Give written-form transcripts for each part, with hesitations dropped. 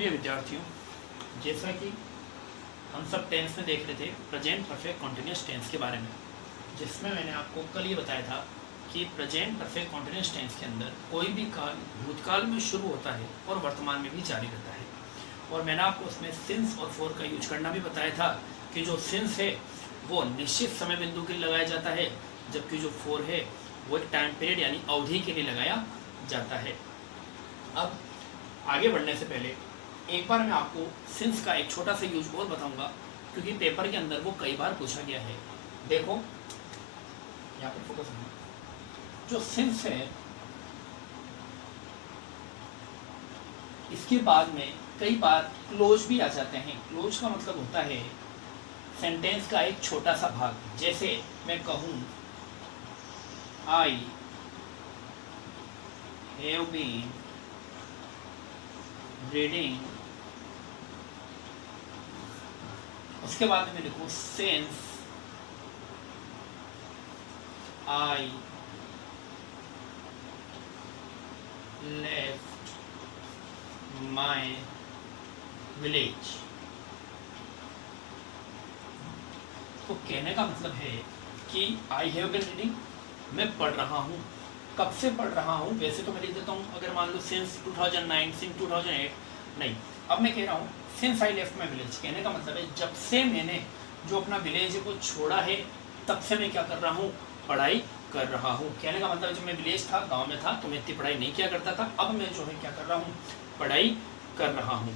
प्रिय विद्यार्थियों, जैसा कि हम सब टेंस में देख रहे थे प्रेजेंट परफेक्ट कॉन्टिन्यूस टेंस के बारे में, जिसमें मैंने आपको कल ये बताया था कि प्रेजेंट परफेक्ट कॉन्टिन्यूस टेंस के अंदर कोई भी काल भूतकाल में शुरू होता है और वर्तमान में भी जारी रहता है। और मैंने आपको उसमें सिंस और फॉर का यूज करना भी बताया था कि जो सिंस है वो निश्चित समय बिंदु के लिए लगाया जाता है, जबकि जो फॉर है वो एक टाइम पीरियड यानी अवधि के लिए लगाया जाता है। अब आगे बढ़ने से पहले एक बार मैं आपको सिंस का एक छोटा सा यूज और बताऊंगा, क्योंकि पेपर के अंदर वो कई बार पूछा गया है। देखो यहाँ पर फोकस करना, जो सिंस है इसके बाद में कई बार क्लोज भी आ जाते हैं। क्लोज का मतलब होता है सेंटेंस का एक छोटा सा भाग। जैसे मैं कहूँ आई हैव बीन रीडिंग, उसके बाद में लिखूँ since I left my village. तो कहने का मतलब है कि आई हैव बीन रीडिंग, मैं पढ़ रहा हूँ। कब से पढ़ रहा हूँ? वैसे तो मैं लिख देता हूँ, अगर मान लो सिंस 2009, सिंस 2008, नहीं, अब मैं कह रहा हूँ since I left my village. कहने का मतलब है जब से मैंने जो अपना विलेज को छोड़ा है तब से मैं क्या कर रहा हूँ? पढ़ाई कर रहा हूँ। कहने का मतलब जब मैं विलेज था, गांव में था, तो मैं इतनी पढ़ाई नहीं किया करता था। अब मैं जो है क्या कर रहा हूँ? पढ़ाई कर रहा हूँ।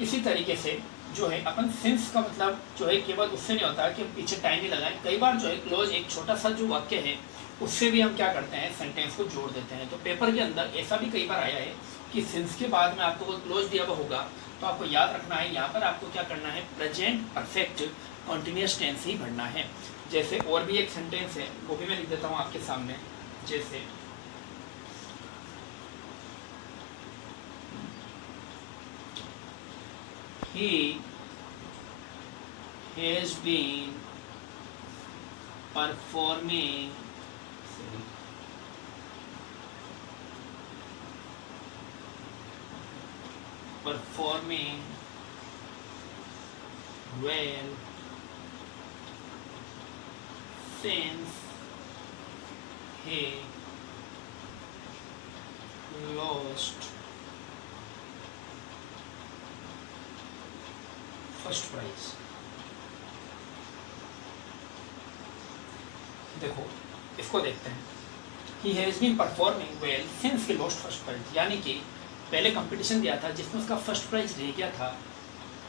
इसी तरीके से जो है अपन सिंस का मतलब जो है केवल उससे नहीं होता कि पीछे टाइम ही लगाएं। कई बार जो है क्लोज एक छोटा सा जो वाक्य है उससे भी हम क्या करते हैं? सेंटेंस को जोड़ देते हैं। तो पेपर के अंदर ऐसा भी कई बार आया है कि सिंस के बाद में आपको वो क्लोज दिया हुआ होगा, तो आपको याद रखना है यहाँ पर आपको क्या करना है? प्रेजेंट परफेक्ट कॉन्टिन्यूस टेंस ही भरना है। जैसे और भी एक सेंटेंस है, वो भी मैं लिख देता हूँ आपके सामने। जैसे he has been performing well since he lost first prize. देखो इसको देखते हैं। He has been performing well since he lost first prize, यानी कि पहले कंपटीशन दिया था जिसमें उसका फर्स्ट प्राइज रह गया था।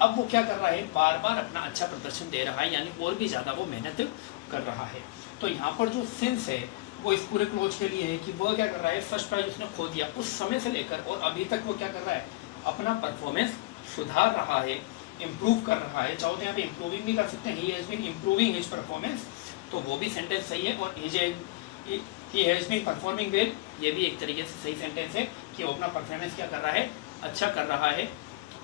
अब वो क्या कर रहा है? बार बार अपना अच्छा प्रदर्शन दे रहा है, यानी और भी ज़्यादा वो मेहनत कर रहा है। तो यहाँ पर जो सिंस है वो इस पूरे क्लोज के लिए है कि वो क्या कर रहा है? फर्स्ट प्राइज उसने खो दिया। उस समय से लेकर और अभी तक वो क्या कर रहा है? अपना परफॉर्मेंस सुधार रहा है, इम्प्रूव कर रहा है। चाहो तो यहाँ पे इम्प्रूविंग भी कर सकते हैं, he has been improving his performance, तो वो भी सेंटेंस सही है। और he has been performing well, ये भी एक तरीके से सही सेंटेंस है कि वो अपना परफॉर्मेंस क्या कर रहा है? अच्छा कर रहा है,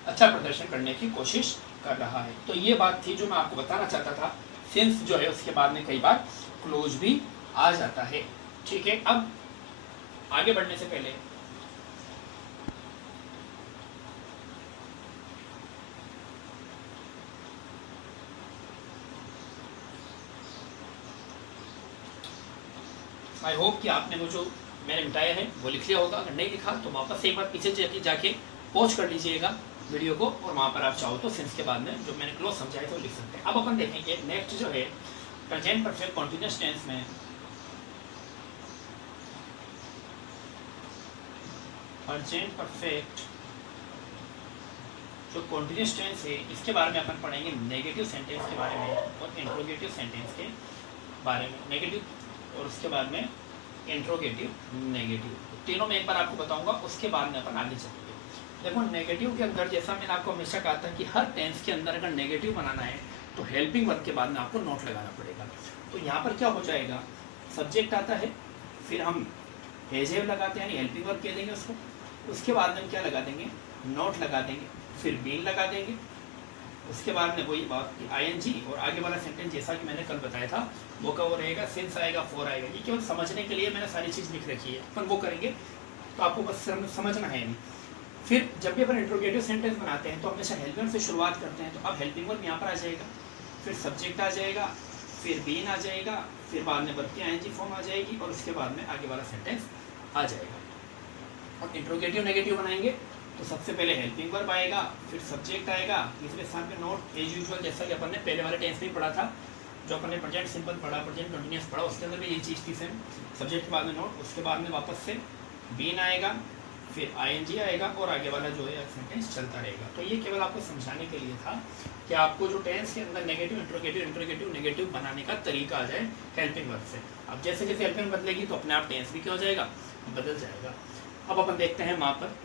अच्छा प्रदर्शन करने की कोशिश कर रहा है। तो ये बात थी जो मैं आपको बताना चाहता था। सिंस जो है उसके बाद में कई बार क्लोज भी आ जाता है। ठीक है, अब आगे बढ़ने से पहले आई होप कि आपने वो जो मैंने मिटाया है वो लिख लिया होगा। अगर नहीं लिखा तो वापस एक बार पीछे जाके पॉज कर लीजिएगा वीडियो को, और वहाँ पर आप चाहो तो सिंस के बाद में जो मैंने क्लोज समझाया तो लिख सकते हैं। अब अपन देखेंगे नेक्स्ट जो है प्रेजेंट परफेक्ट कॉन्टिन्यूस टेंस में प्रेजेंट परफेक्ट जो कॉन्टिन्यूस टेंस है इसके बारे में अपन पढ़ेंगे नेगेटिव सेंटेंस के बारे में और इंट्रोगेटिव सेंटेंस के बारे में। नेगेटिव और उसके बाद में इंट्रोगेटिव, नेगेटिव, तीनों में एक बार आपको बताऊंगा, उसके बाद में अपन आगे चलेंगे। देखो नेगेटिव के अंदर जैसा मैंने आपको हमेशा कहा था कि हर टेंस के अंदर अगर नेगेटिव बनाना है तो हेल्पिंग वर्ब के बाद में आपको नोट लगाना पड़ेगा। तो यहाँ पर क्या हो जाएगा? सब्जेक्ट आता है, फिर हम हैज़ हैव लगाते हैं यानी हेल्पिंग वर्ब कह देंगे उसको, उसके बाद में हम क्या लगा देंगे? नोट लगा देंगे, फिर बीन लगा देंगे, उसके बाद में वही बात की आईएनजी और आगे वाला सेंटेंस जैसा कि मैंने कल बताया था वो का वो रहेगा, सिंस आएगा, फॉर आएगा। ये केवल समझने के लिए मैंने सारी चीज़ लिख रखी है, अपन वो करेंगे तो आपको बस समझना है नहीं। फिर जब भी अपन इंट्रोगेटिव सेंटेंस बनाते हैं तो हमेशा हेल्पिंग वर्ब से शुरुआत करते हैं, तो अब हेल्पिंग वर्ब यहाँ पर आ जाएगा, फिर सब्जेक्ट आ जाएगा, फिर बीन आ जाएगा, फिर बाद में वर्ब की आईएनजी फॉर्म आ जाएगी और उसके बाद में आगे वाला सेंटेंस आ जाएगा। और इंट्रोगेटिव नेगेटिव बनाएंगे तो सबसे पहले हेल्पिंग वर्ब आएगा, फिर सब्जेक्ट आएगा, तीसरे स्थान पे नोट एज यूजुअल, जैसा कि अपन ने पहले वाले टेंस में पढ़ा था, जो अपन ने प्रेजेंट सिंपल पढ़ा, प्रेजेंट कंटिन्यूअस पढ़ा, उसके अंदर भी यही चीज़ थी सेम। सब्जेक्ट के बाद में नोट, उसके बाद में वापस से बीन आएगा, फिर आईएनजी आएगा और आगे वाला जो है सेंटेंस चलता रहेगा। तो ये केवल आपको समझाने के लिए था कि आपको जो टेंस के अंदर नेगेटिव इंट्रोगेटिव इंट्रोगेटिव नेगेटिव बनाने का तरीका आ जाए हेल्पिंग वर्ब से। अब जैसे जैसे हेल्पिंग बदलेगी तो अपने आप टेंस भी क्या हो जाएगा, बदल जाएगा। अब अपन देखते हैं वहाँ पर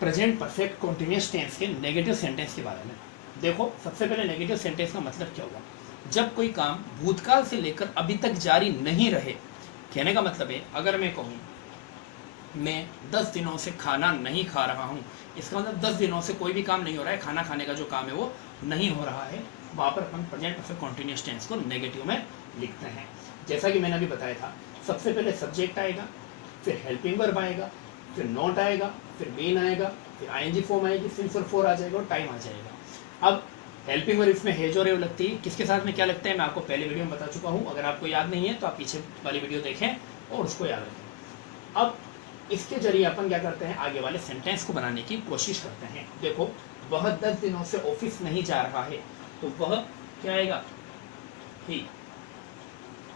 प्रेजेंट परफेक्ट कॉन्टिन्यूअस टेंस के नेगेटिव सेंटेंस के बारे में। देखो सबसे पहले नेगेटिव सेंटेंस का मतलब क्या हुआ, जब कोई काम भूतकाल से लेकर अभी तक जारी नहीं रहे। कहने का मतलब है अगर मैं कहूँ मैं 10 दिनों से खाना नहीं खा रहा हूँ, इसका मतलब 10 दिनों से कोई भी काम नहीं हो रहा है, खाना खाने का जो काम है वो नहीं हो रहा है, वहाँ पर अपन प्रेजेंट परफेक्ट कॉन्टिन्यूअस टेंस को नेगेटिव में लिखते हैं। जैसा कि मैंने अभी बताया था, सबसे पहले सब्जेक्ट आएगा, फिर हेल्पिंग वर्ब आएगा, फिर नोट आएगा, फिर बीन आएगा, फिर आईएनजी फॉर्म आएगी, सिंस और फॉर आ जाएगा और टाइम आ जाएगा। अब हेल्पिंग वर्ब इसमें हेज और लगती है, किसके साथ में क्या लगता है मैं आपको पहले वीडियो में बता चुका हूँ। अगर आपको याद नहीं है तो आप पीछे वाली वीडियो देखें और उसको याद रखें। अब इसके जरिए अपन क्या करते हैं, आगे वाले सेंटेंस को बनाने की कोशिश करते हैं। देखो वह 10 दिनों से ऑफिस नहीं जा रहा है, तो वह क्या आएगा, ही।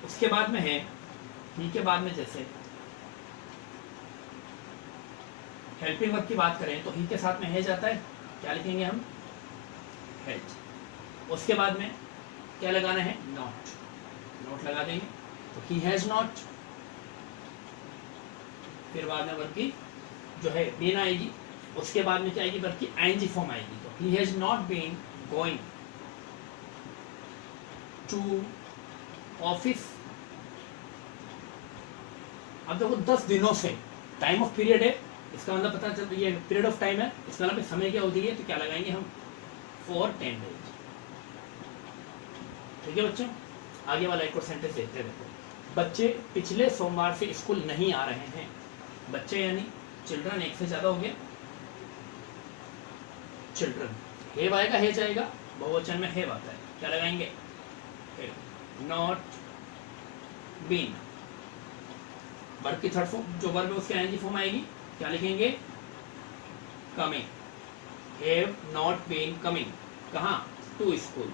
उसके बाद में है, ही के बाद में जैसे हेल्पिंग वर्ब की बात करें तो ही के साथ में है जाता है, क्या लिखेंगे हम, हैज। उसके बाद में क्या लगाना है, नॉट, नॉट लगा देंगे तो ही हैज नॉट। फिर बाद में वर्ब की जो है बीन आएगी, उसके बाद में क्या आएगी, वर्ब की आईएनजी फॉर्म आएगी, तो he has not been going to office. अब देखो 10 दिनों से टाइम ऑफ पीरियड है, इसका मतलब पता चल ये पीरियड ऑफ टाइम है, इसका मतलब समय क्या होती है, तो क्या लगाएंगे हम, फॉर 10 डेज। ठीक है बच्चों, आगे वाला एक और सेंटेंस देखते हैं। देखो बच्चे पिछले सोमवार से स्कूल नहीं आ रहे हैं। बच्चे यानी चिल्ड्रन, एक से ज्यादा हो गया चिल्ड्रन। हेव आएगा, हे जाएगा, बहुवचन में हेव आता है, क्या लगाएंगे, नॉट बीन। वर्ब की थर्ड फॉर्म जो वर्ब है उसकी आईएनजी फॉर्म आएगी, क्या लिखेंगे, coming. Have not been coming, कहाँ, टू स्कूल।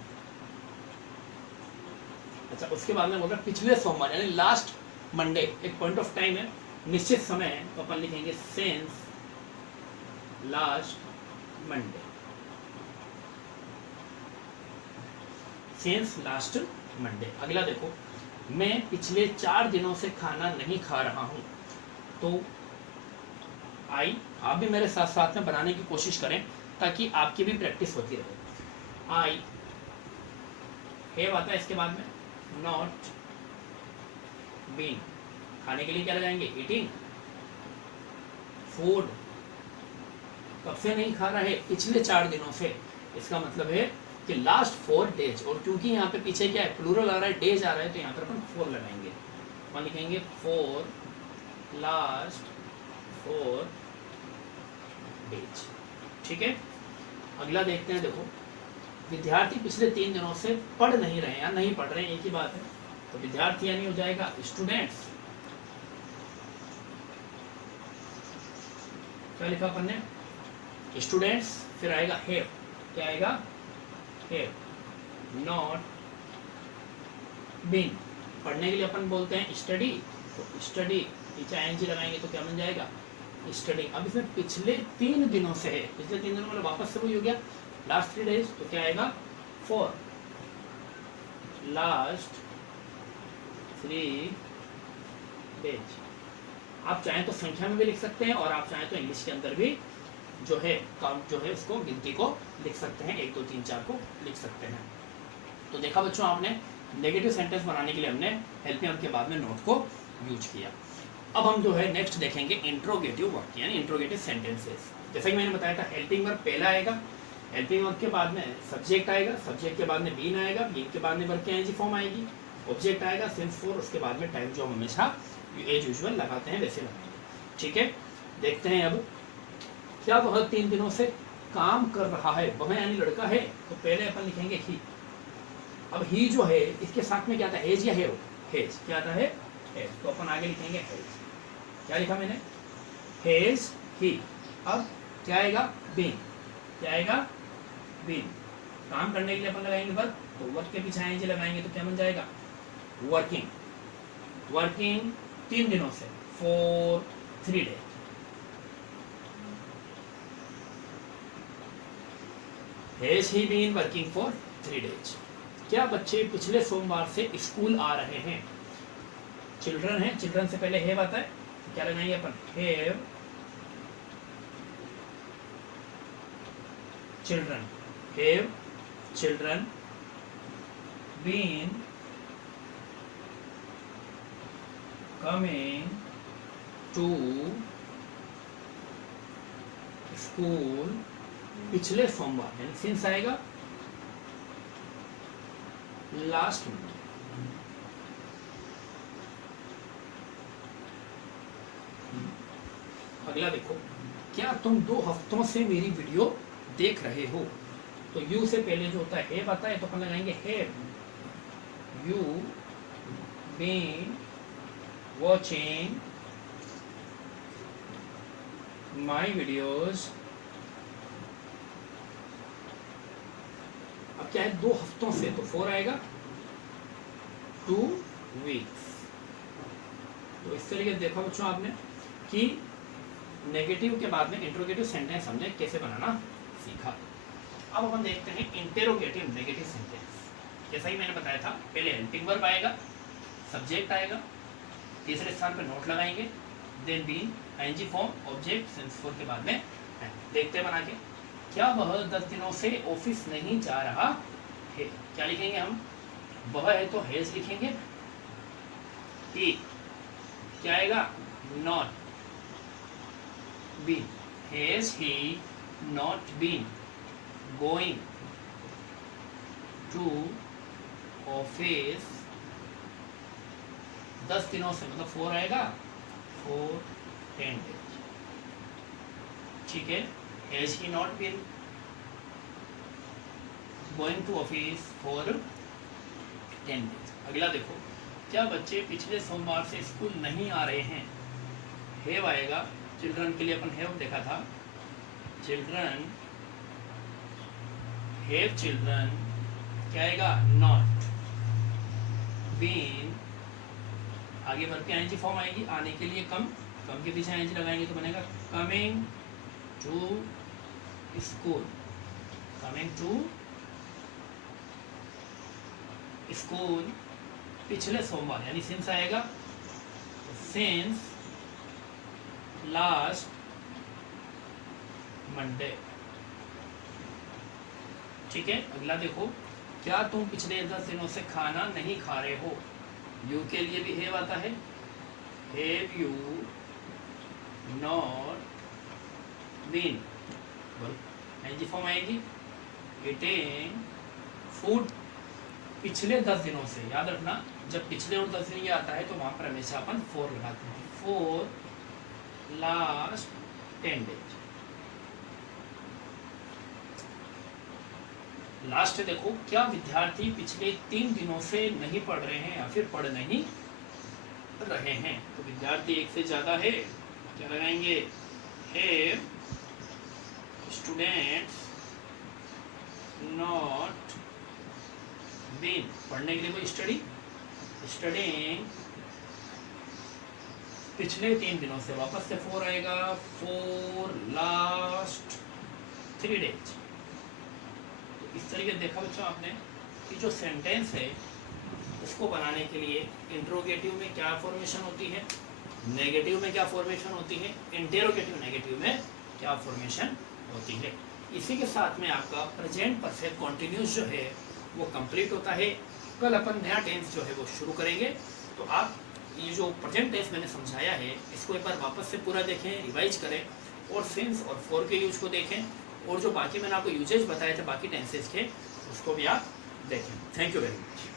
अच्छा उसके बाद में बोल पिछले सोमवार यानी लास्ट मंडे, एक पॉइंट ऑफ टाइम है, निश्चित समय है, तो अपन लिखेंगे since last Monday, since last Monday. अगला देखो, मैं पिछले 4 दिनों से खाना नहीं खा रहा हूं, तो आई, आप भी मेरे साथ साथ में बनाने की कोशिश करें ताकि आपकी भी प्रैक्टिस होती रहे। आई हैव आता है, इसके बाद में नॉट बीन, खाने के लिए क्या लगाएंगे, ईटिंग। फूड, कब से नहीं खा रहा है, पिछले 4 दिनों से, इसका मतलब है कि लास्ट 4 डेज। और क्योंकि यहाँ पे पीछे क्या है, प्लूरल आ रहा है, डेज आ रहा है, तो यहाँ पर अपन 4 लगाएंगे, अपन लिखेंगे 4 लास्ट 4 डेज। ठीक है, अगला देखते हैं। देखो विद्यार्थी पिछले 3 दिनों से पढ़ नहीं रहे या नहीं पढ़ रहे हैं, एक ही बात है, तो विद्यार्थी यानी हो जाएगा स्टूडेंट्स। क्या लिखा अपन ने, स्टूडेंट्स, फिर आएगा हैव, क्या आएगा, हैव नॉट बीन। पढ़ने के लिए अपन बोलते हैं स्टडी, तो स्टडी पीछे आईएनजी लगाएंगे तो क्या बन जाएगा, स्टडी। अब इसमें पिछले 3 दिनों से है, पिछले 3 दिनों मतलब वापस से वही हो गया, लास्ट 3 डेज, तो क्या आएगा, फॉर लास्ट 3 डेज। आप चाहें तो संख्या में भी लिख सकते हैं और आप चाहें तो इंग्लिश के अंदर भी जो है काउंट जो है उसको, गिनती को लिख सकते हैं, 1 2 3 4 को लिख सकते हैं। तो देखा बच्चों आपने, नेगेटिव सेंटेंस बनाने के लिए हमने हेल्पिंग वर्ब के बाद में नोट को यूज किया। अब हम जो है नेक्स्ट देखेंगे इंट्रोगेटिव वाक्य यानी इंट्रोगेटिव सेंटेंसेस। जैसा कि मैंने बताया था, हेल्पिंग वर्ब पहला आएगा, हेल्पिंग वर्ब के बाद में सब्जेक्ट आएगा, सब्जेक्ट के बाद में बीन आएगा, बीन के बाद में वर्ब की आईएनजी फॉर्म आएगी, ऑब्जेक्ट आएगा, सिंस फॉर, उसके बाद में टाइम, जो हम हमेशा एज यूजुअल लगाते हैं वैसे लगाएंगे। ठीक है, देखते हैं अब क्या वह 3 दिनों से काम कर रहा है, वह यानी लड़का है, तो पहले अपन लिखेंगे ही। अब ही जो है इसके साथ में क्या आता है, हेज या हेव, हेज, क्या आता है, हेज, तो अपन आगे लिखेंगे हेज। क्या लिखा मैंने, हेज ही। अब क्या आएगा, बीन, क्या आएगा, बीन। काम करने के लिए अपन लगाएंगे वर्क, तो वर्क के पीछे आएंगे लगाएंगे तो क्या बन जाएगा, वर्किंग, वर्किंग 3 दिनों से, for 3 days। Has he been working for 3 days? क्या बच्चे पिछले सोमवार से स्कूल आ रहे हैं। चिल्ड्रन है, चिल्ड्रन से पहले हैव आता है, तो क्या लगाएंगे अपन, have children, have children been coming to school पिछले सोमवार, यानी सिंस आएगा लास्ट मंथ। अगला देखो, क्या तुम 2 हफ्तों से मेरी वीडियो देख रहे हो, तो यू से पहले जो होता है हैव आता है, तो अपन लगाएंगे have you been watching my videos. अब क्या है, 2 हफ्तों से, तो 4 आएगा, 2 weeks। तो इस तरीके से देखा बच्चों आपने कि नेगेटिव के बाद में इंट्रोगेटिव सेंटेंस हमने कैसे बनाना सीखा। अब अपन देखते हैं इंटेरोगेटिव नेगेटिव सेंटेंस। जैसा ही मैंने बताया था, पहले हेल्पिंग वर्ब आएगा, सब्जेक्ट आएगा, तीसरे स्थान पर नोट लगाएंगे, then been ING form, object, since for के बाद में देखते हैं बना के। क्या वह 10 दिनों से ऑफिस नहीं जा रहा है, क्या लिखेंगे हम, वह है तो हैज लिखेंगे, ही क्या आएगा, not been, has he not been going to office 10 दिनों से, मतलब 4 आएगा, 4 10 days, ठीक है। Has he not been going to office for 10 days? अगला देखो, क्या बच्चे पिछले सोमवार से स्कूल नहीं आ रहे हैं, हैव आएगा, चिल्ड्रन के लिए अपन हैव देखा था, चिल्ड्रन हैव चिल्ड्रन, क्या आएगा, नॉट बीन, आगे बढ़ के आईएनजी फॉर्म आएगी, आने के लिए कम, कम के पीछे आईएनजी लगाएंगे तो बनेगा coming to school, coming to school पिछले सोमवार, यानी सिंस आएगा, सिंस लास्ट मंडे, ठीक है। अगला देखो, क्या तुम पिछले 10 दिनों से खाना नहीं खा रहे हो, यू के लिए भी हैव आता है, have you not been, ING form आएगी, ईटिंग फूड पिछले 10 दिनों से। याद रखना, जब पिछले और 10 दिन ये आता है तो वहां पर हमेशा अपन 4 लगाते हैं, 4 लास्ट 10 days। लास्ट देखो, क्या विद्यार्थी पिछले 3 दिनों से नहीं पढ़ रहे हैं या फिर पढ़ नहीं रहे हैं, तो विद्यार्थी एक से ज्यादा है, क्या लगाएंगे, हैव स्टूडेंट्स नॉट बीन, पढ़ने के लिए कोई स्टडी, स्टडिंग पिछले 3 दिनों से, वापस से 4 आएगा, 4 लास्ट 3 days। तो इस तरीके देखा बच्चों आपने कि जो सेंटेंस है उसको बनाने के लिए इंट्रोगेटिव में क्या फॉर्मेशन होती है, नेगेटिव में क्या फॉर्मेशन होती है, इंटेरोगेटिव नेगेटिव में क्या फॉर्मेशन होती है। इसी के साथ में आपका प्रेजेंट परफेक्ट कॉन्टिन्यूस जो है वो कंप्लीट होता है। कल अपन नया टेंस जो है वो शुरू करेंगे, तो आप ये जो प्रेजेंट टेंस मैंने समझाया है इसको एक बार वापस से पूरा देखें, रिवाइज करें, और सिंस और फॉर के यूज को देखें, और जो बाकी मैंने आपको यूजेज बताए थे बाकी टेंसेस के उसको भी आप देखें। Thank you very much.